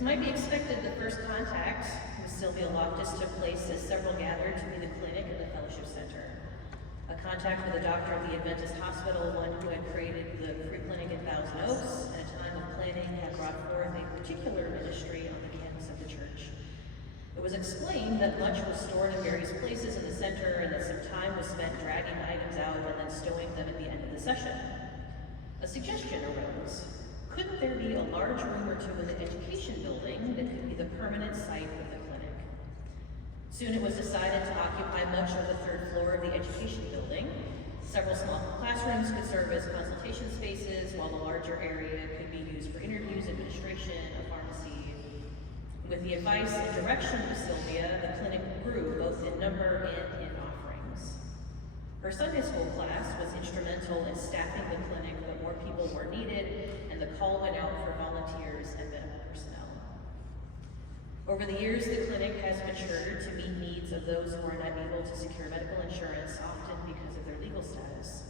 As might be expected, the first contact with Sylvia Loftus took place as several gathered to be the clinic at the Fellowship Center. A contact with a doctor at the Adventist Hospital, one who had created the free clinic in Thousand Oaks, at a time of planning had brought forth a particular ministry on the campus of the church. It was explained that much was stored in various places in the center and that some time was spent dragging items out and then stowing them at the end of the session. A suggestion arose. Couldn't there be a large room or two in the education building that could be the permanent site of the clinic? Soon it was decided to occupy much of the third floor of the education building. Several small classrooms could serve as consultation spaces, while the larger area could be used for interviews, administration, a pharmacy. With the advice and direction of Sylvia, the clinic grew both in number and in offerings. Her Sunday school class was instrumental in staffing the clinic, but more people were needed, and the call went out for volunteers and medical personnel. Over the years, the clinic has matured to meet needs of those who are not able to secure medical insurance, often because of their legal status.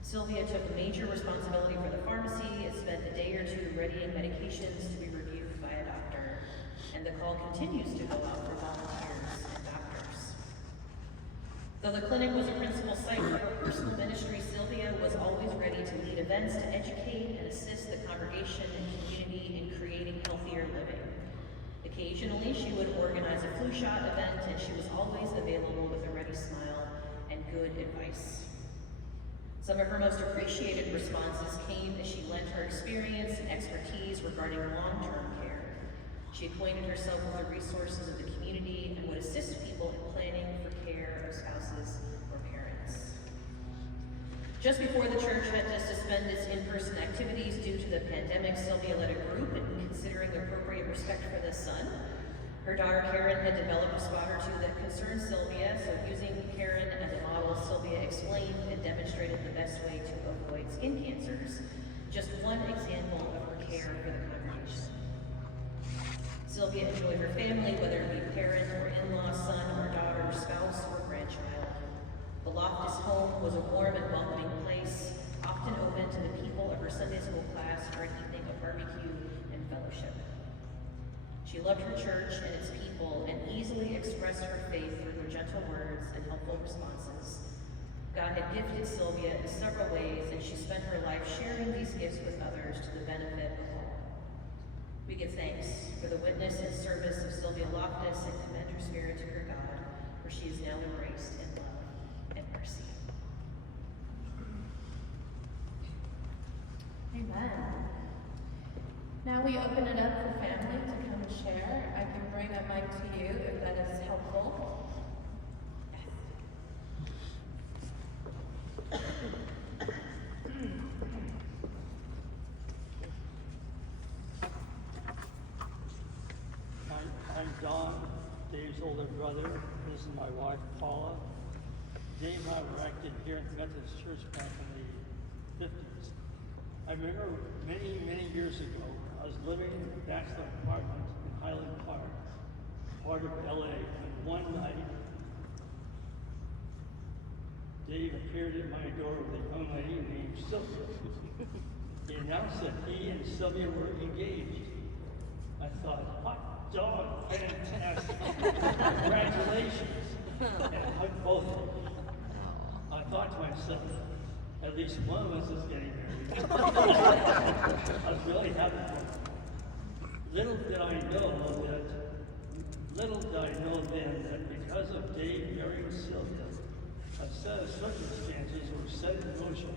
Sylvia took major responsibility for the pharmacy and spent a day or two readying medications to be reviewed by a doctor, and the call continues to go out for volunteers and doctors. Though the clinic was a principal site for her personal ministry, Sylvia was always ready to lead events to educate and assist the congregation and community in creating healthier living. Occasionally, she would organize a flu shot event, and she was always available with a ready smile and good advice. Some of her most appreciated responses came as she lent her experience and expertise regarding long-term care. She acquainted herself with the resources of the community and would assist people in planning for care of spouses or parents. Just before the church had to suspend its in-person activities due to the pandemic, Sylvia led a group in considering appropriate respect for the sun. Her daughter Karen had developed a spot or two that concerned Sylvia, so using Karen as a model, Sylvia explained and demonstrated the best way to avoid skin cancers. Just one example of her care for the congregation. Sylvia enjoyed her family, whether it be parent or in-law, son or daughter, spouse or grandchild. The Loftus home was a warm and welcoming place, often open to the people of her Sunday school class for an evening of barbecue and fellowship. She loved her church and its people and easily expressed her faith through her gentle words and helpful responses. God had gifted Sylvia in several ways, and she spent her life sharing these gifts with others to the benefit of all. We give thanks for the witness and service of Sylvia Loftus and commend her spirit to her God, for she is now embraced in love and mercy. Amen. Now we open it up for family to come and share. I can bring a mic to you if that is helpful. I'm Don, Dave's older brother. This is my wife, Paula. Dave and I were active here at the Methodist Church back in the 50s. I remember many, many years ago, I was living in a bachelor apartment in Highland Park, part of LA, and one night, Dave appeared at my door with a young lady named Sylvia. He announced that he and Sylvia were engaged. I thought, hot dog, fantastic, congratulations, and I hugged both of them. I thought to myself, at least one of us is getting married. I was really happy for him. Little did I know then that because of Dave marrying Sylvia, a set of circumstances were set in motion.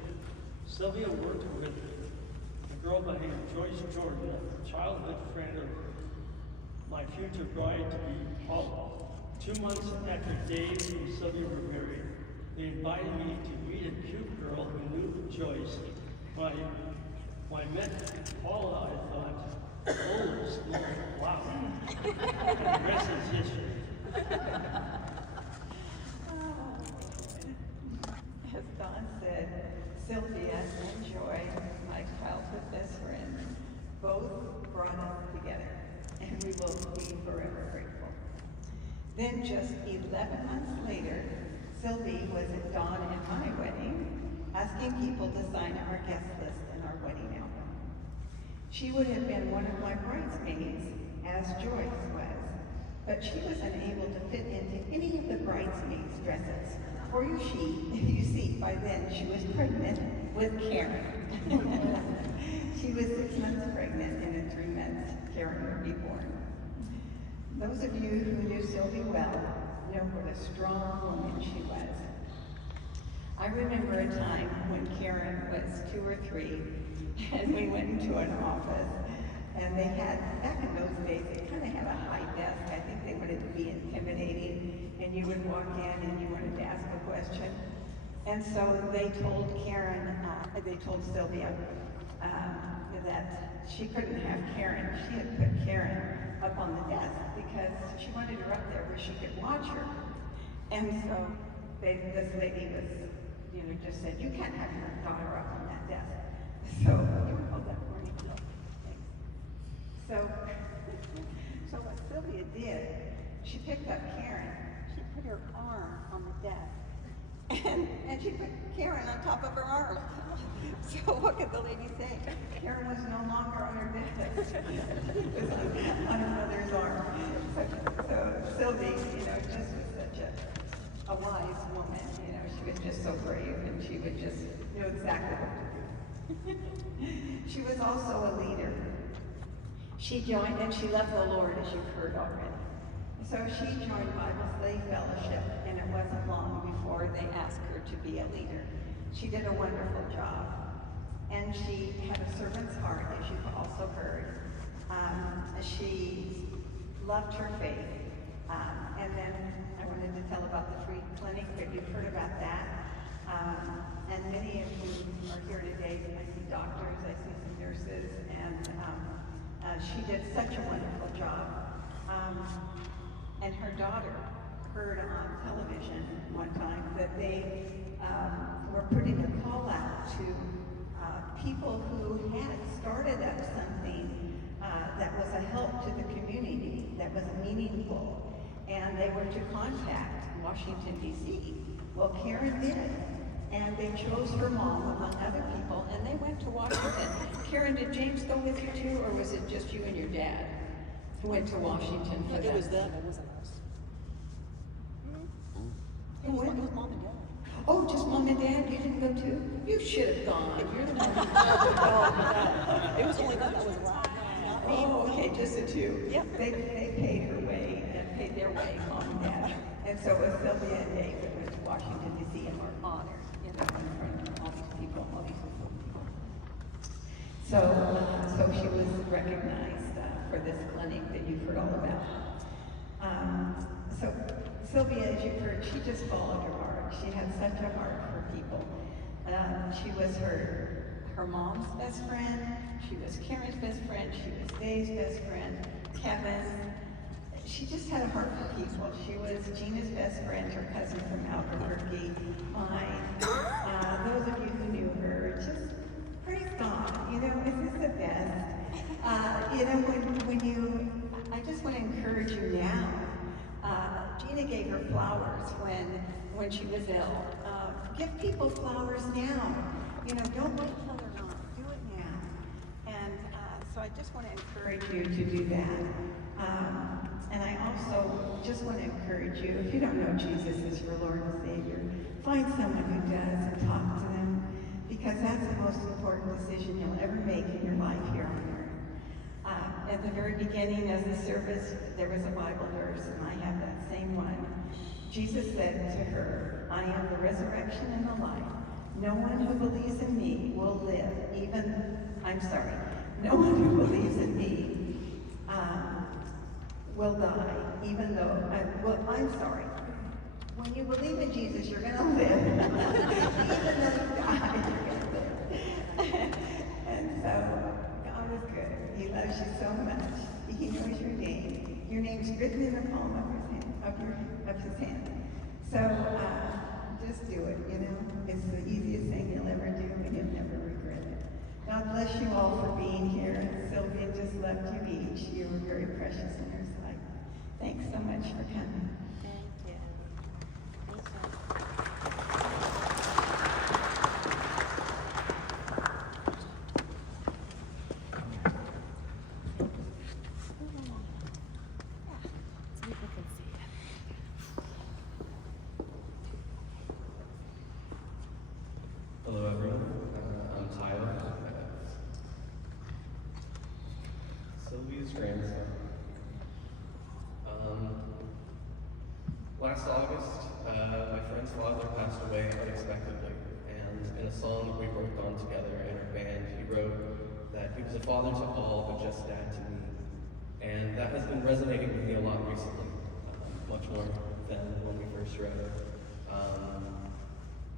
Sylvia worked with a girl by the name of Joyce Jordan, a childhood friend of my future bride-to-be, Paula. 2 months after Dave and Sylvia were married, they invited me to meet a cute girl who knew Joyce. When I met Paula, I thought, oh, small, wow. And the rest is history. As Don said, Sylvia and Joy, my childhood best friends, both brought us together, and we will be forever grateful. Then just 11 months later, Sylvie was at Dawn and my wedding, asking people to sign our guest list in our wedding album. She would have been one of my bridesmaids as Joyce was, but she was unable to fit into any of the bridesmaids' dresses. For you see, by then she was pregnant with Karen. She was 6 months pregnant, and in 3 months, Karen would be born. Those of you who knew Sylvie well know what a strong woman she was. I remember a time when Karen was 2 or 3, and we went into an office, and they had, back in those days, they kind of had a high desk. I think they wanted to be intimidating, and you would walk in and you wanted to ask a question. And so they told Sylvia that she couldn't have Karen. She had put Karen up on the desk because she wanted her up there where she could watch her. And so this lady was, just said, you can't have your daughter up on that desk. So, oh, that morning, thanks. So what Sylvia did, she picked up Karen, she put her arm on the desk, and she put Karen on top of her arm. So what could the lady say? Karen was no longer on her desk. She was on her mother's arm. So Sylvie, just was such a wise woman. She was just so brave, and she would just know exactly what to do. She was also a leader. She joined, and she loved the Lord, as you've heard already. So she joined Bible Study Fellowship, and it wasn't long before they asked her to be a leader. She did a wonderful job, and she had a servant's heart, as you've also heard. She loved her faith, and then I wanted to tell about the free clinic, but you've heard about that. And many of you are here today. I see doctors, I see some nurses, and she did such a wonderful job. And her daughter heard on television one time that they were putting a call out to people who had started up something that was a help to the community, that was meaningful, and they were to contact Washington, D.C. Well, Karen did, and they chose her mom among other people, and they went to Washington. Karen, did James go with you too, or was it just you and your dad who went to Washington for that? It was them, it wasn't us. It was mom and dad. Oh, just mom and dad? You didn't go too? You should have gone. You're the one who It was only them that was allowed. Not me. Oh, okay, just the two. Yep. They paid her way and paid their way, mom and dad. And so it was Sylvia and Dave that went to Washington, D.C. and were honored, in front of all these people, all these people. So she was recognized for this clinic that you've heard all about. So Sylvia, as you've heard, she just followed her heart. She had such a heart for people. She was her mom's best friend. She was Karen's best friend. She was Dave's best friend, Kevin's. She just had a heart for people. She was Gina's best friend, her cousin from Albuquerque, mine. Those of you who knew her, just praise God. It's just the best. I just want to encourage you now. Gina gave her flowers when she was ill. Give people flowers now. Don't wait till they're not. Do it now. And so I just want to encourage you to do that. And I also just want to encourage you, if you don't know Jesus as your Lord and Savior, find someone who does and talk to them, because that's the most important decision you'll ever make in your life here on earth. At the very beginning of the service, there was a Bible verse, and I have that same one. Jesus said to her, I am the resurrection and the life. No one who believes in me will live, no one who believes in me will die, even though, when you believe in Jesus, you're going to live. Even though you die, you're going to live. And so, God is good. He loves you so much. He knows your name. Your name's written in the palm of his hand. So, just do it, It's the easiest thing you'll ever do, and you'll never regret it. God bless you all for being here. And Sylvia just loved you each. You were very precious in her sight. Thanks so much for coming. Thank you. Hello everyone, I'm Tyler, Sylvia's grandson. Last August, my friend's father passed away unexpectedly, and in a song that we worked on together in our band, he wrote that he was a father to all, but just dad to me. And that has been resonating with me a lot recently, much more than when we first wrote it.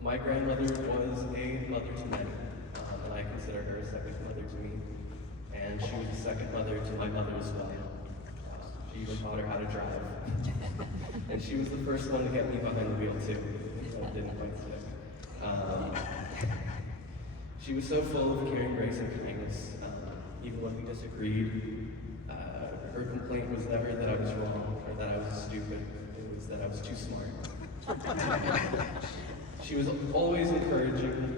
My grandmother was a mother to many, and I consider her a second mother to me. And she was a second mother to my mother as well. She even taught her how to drive. And she was the first one to get me behind the wheel too, so it didn't quite stick. She was so full of caring grace and kindness, even when we disagreed. Her complaint was never that I was wrong or that I was stupid, it was that I was too smart. She was always encouraging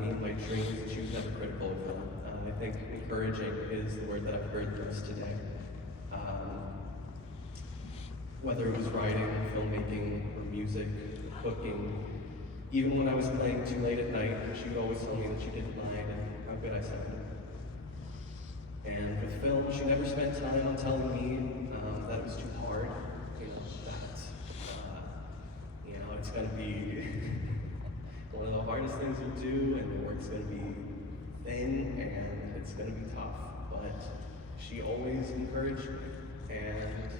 me in my dreams, and she was never critical of them. I think encouraging is the word that I've heard the most today. Whether it was writing, filmmaking, or music, cooking, even when I was playing too late at night, she would always tell me that she didn't mind and how good I sounded. And with film, she never spent time on telling me that it was too hard, that it's going to be one of the hardest things you'll do, and the work's going to be thin, and it's going to be tough. But she always encouraged me, and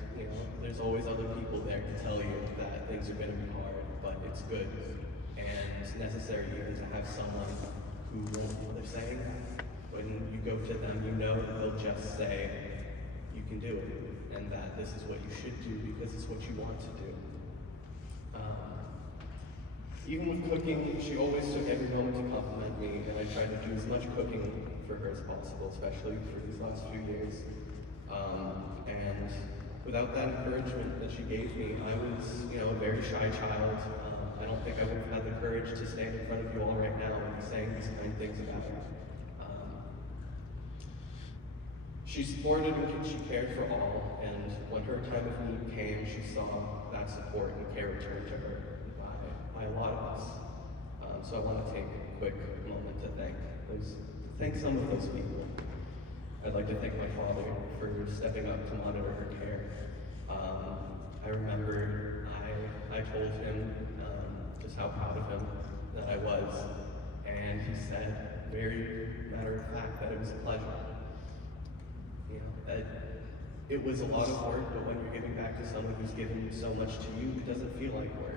there's always other people there to tell you that things are going to be hard, but it's good, and it's necessary even to have someone who won't know what they're saying. When you go to them, you know that they'll just say, you can do it, and that this is what you should do because it's what you want to do. Even with cooking, she always took every moment to compliment me, and I tried to do as much cooking for her as possible, especially for these last few years. And without that encouragement that she gave me, I was, a very shy child. I don't think I would have had the courage to stand in front of you all right now and be saying these kind things about her. She supported and she cared for all, and when her time of need came, she saw that support and care returned to her by a lot of us. So I want to take a quick moment to thank some of those people. I'd like to thank my father for stepping up to monitor her care. I remember I told him just how proud of him that I was, and he said, very matter of fact, that it was a pleasure. That it was a lot of work, but when you're giving back to someone who's given so much to you, it doesn't feel like work.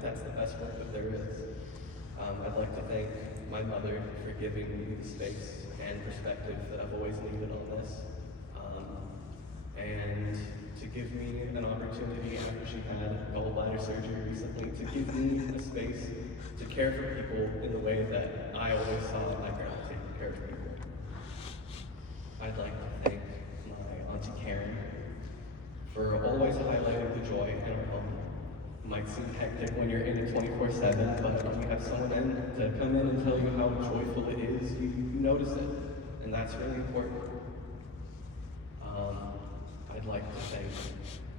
That's the best work that there is. I'd like to thank my mother for giving me the space and perspective that I've always needed on this. And to give me an opportunity after she had gallbladder surgery recently, to give me a space to care for people in the way that I always saw my grandma taking care of people. I'd like to thank my Auntie Karen for always highlighting the joy in our home. It might seem hectic when you're in it 24/7, but when you have someone to come in and tell you how joyful it is, you notice it, and that's really important. I'd like to thank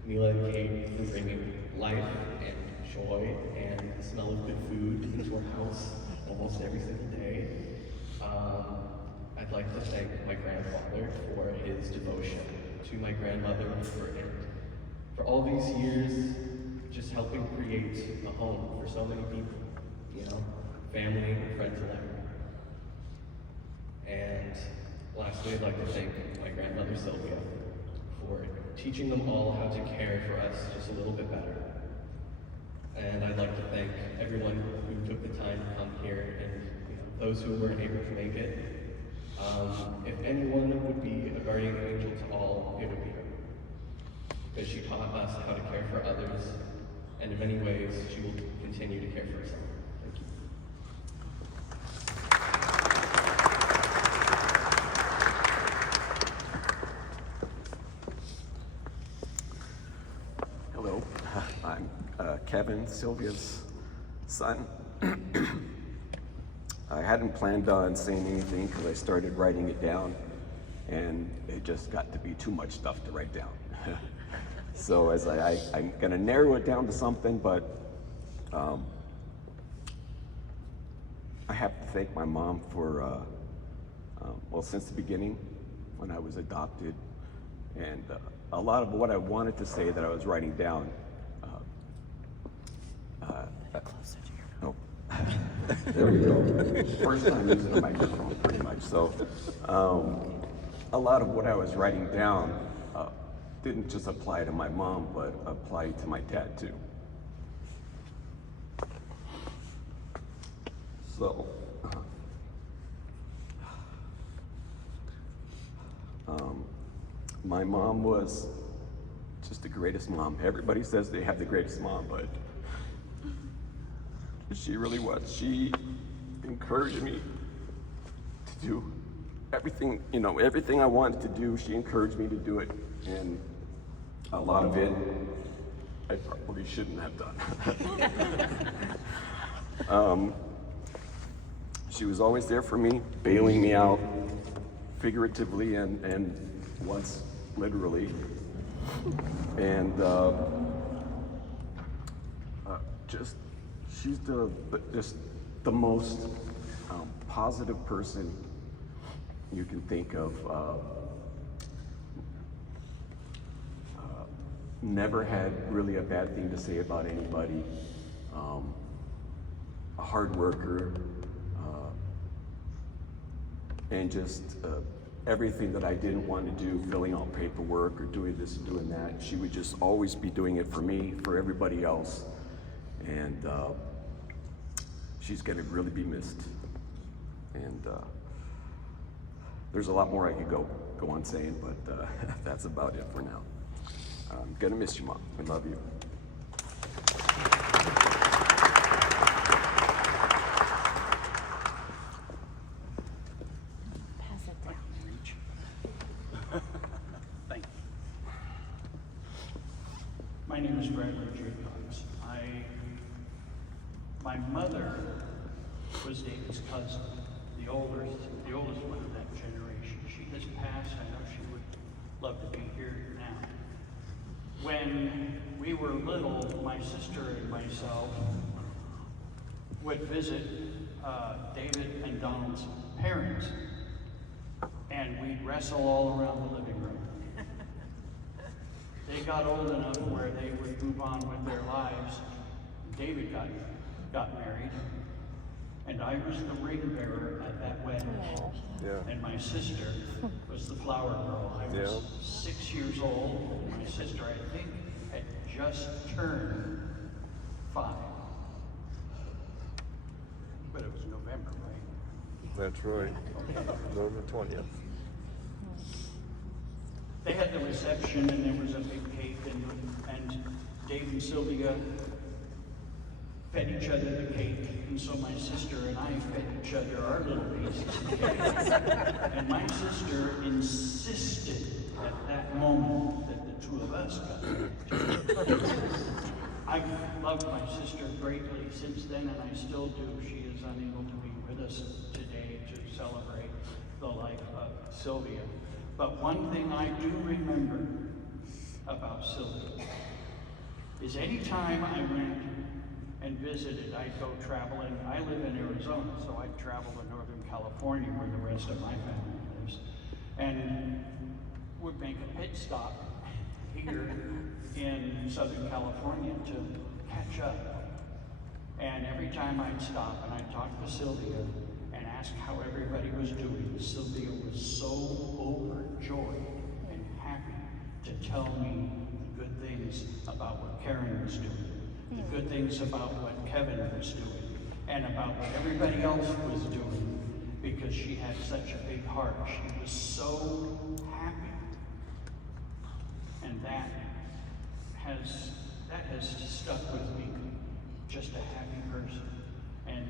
Mila and Kate for bringing life and joy and the smell of good food into our house almost every single day. I'd like to thank my grandfather for his devotion to my grandmother for all these years just helping create a home for so many people, family and friends alike. And lastly, I'd like to thank my grandmother Sylvia for teaching them all how to care for us just a little bit better. And I'd like to thank everyone who took the time to come here and those who weren't able to make it. If anyone would be a guardian angel to all, it would be her. Because she taught us how to care for others, and in many ways, she will continue to care for herself. Thank you. Hello, I'm Kevin, Sylvia's son. I hadn't planned on saying anything because I started writing it down, and it just got to be too much stuff to write down. So as I'm gonna narrow it down to something, but I have to thank my mom for, well, since the beginning, when I was adopted, and a lot of what I wanted to say that I was writing down. Oh, there we go. First time using a microphone, pretty much. So, a lot of what I was writing down didn't just apply to my mom, but applied to my dad too. So, my mom was just the greatest mom. Everybody says they have the greatest mom, but she really was. She encouraged me to do everything, everything I wanted to do, she encouraged me to do it. And a lot of it, I probably shouldn't have done. She was always there for me, bailing me out, figuratively and once literally. And she's just the most positive person you can think of. Never had really a bad thing to say about anybody. A hard worker, and just everything that I didn't want to do, filling out paperwork or doing this and doing that, she would just always be doing it for me, for everybody else. And she's gonna really be missed. And there's a lot more I could go on saying, but that's about it for now. I'm gonna miss you, Mom. I love you. Thank you. My name is Gregory Jacobs. My mother was David's cousin, the oldest one of that generation. She has passed. I know she would love to be here now. When we were little, my sister and myself would visit David and Donald's parents, and we'd wrestle all around the living room. They got old enough where they would move on with their lives. David got married, and I was the ring bearer at that wedding. Yeah. And my sister was the flower girl. I was 6 years old, and my sister, I think, had just turned 5. But it was November, right? That's right. November 20th. They had the reception, and there was a big cake, and Dave and Sylvia fed each other the cake, and so my sister and I fed each other our little pieces of cake. And my sister insisted at that moment that the two of us got it. I've loved my sister greatly since then, and I still do. She is unable to be with us today to celebrate the life of Sylvia. But one thing I do remember about Sylvia is any time I went and visited, I'd go traveling. I live in Arizona, so I'd travel to Northern California where the rest of my family lives, and would make a pit stop here in Southern California to catch up. And every time I'd stop and I'd talk to Sylvia and ask how everybody was doing, Sylvia was so overjoyed and happy to tell me the good things about what Karen was doing, the good things about what Kevin was doing, and about what everybody else was doing, because she had such a big heart. She was so happy. And that has stuck with me, just a happy person. And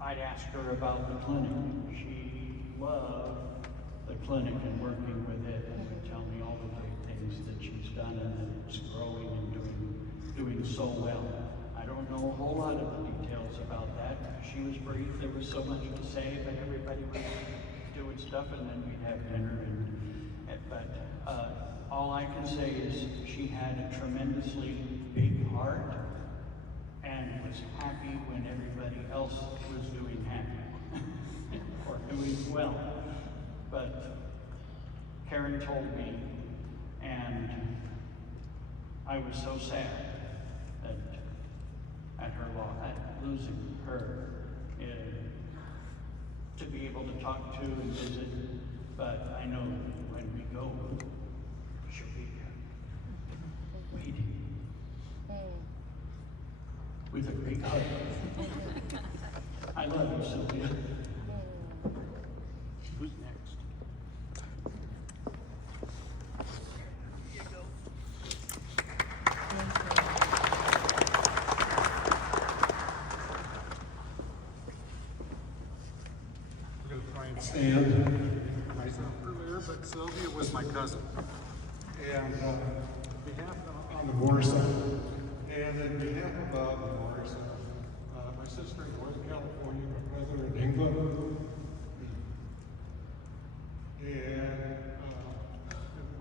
I'd ask her about the clinic. She loved the clinic and working with it, and would tell me all the great things that she's done and that it's growing and doing so well. I don't know a whole lot of the details about that. She was brief. There was so much to say, but everybody was doing stuff, and then we'd have dinner. But all I can say is she had a tremendously big heart, and and was happy when everybody else was doing happy or doing well. But Karen told me, and I was so sad that at losing her, to be able to talk to and visit, but I know when we go, she'll be there, waiting, with a big hug. I love you, Sylvia. Who's next? Stand myself earlier, but Sylvia was my cousin. And behalf on the Moore side, and in behalf of the Moores, my sister in Northern California, my brother in England, and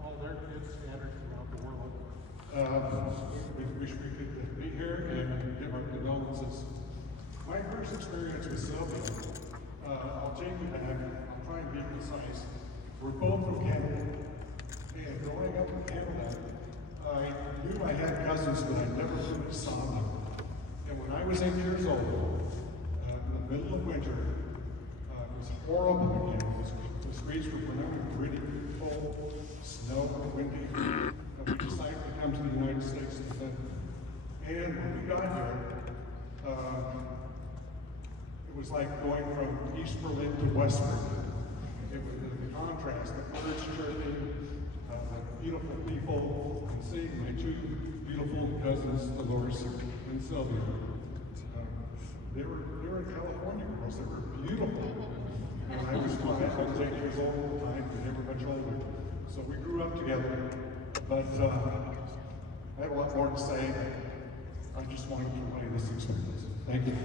all their kids scattered throughout the world. We wish we could be here and give our condolences. My first experience with Sylvia, I'll take you back, I'll try and be concise. We're both from Canada. And growing up in Canada, I knew I had cousins, but I never really saw them. And when I was 8 years old, in the middle of winter, it was horrible again. The streets were becoming gritty, cold, snow, windy. And we decided to come to the United States to live. And when we got here, it was like going from East Berlin to West Berlin. It was the contrast, the birds chirping, the beautiful people, and seeing my two beautiful cousins, Dolores and Sylvia. They were in California girls. They were beautiful. And I was 8 years old at the time, and they were much older. So we grew up together. But I had a lot more to say. I just wanted to relay this experience. Thank you.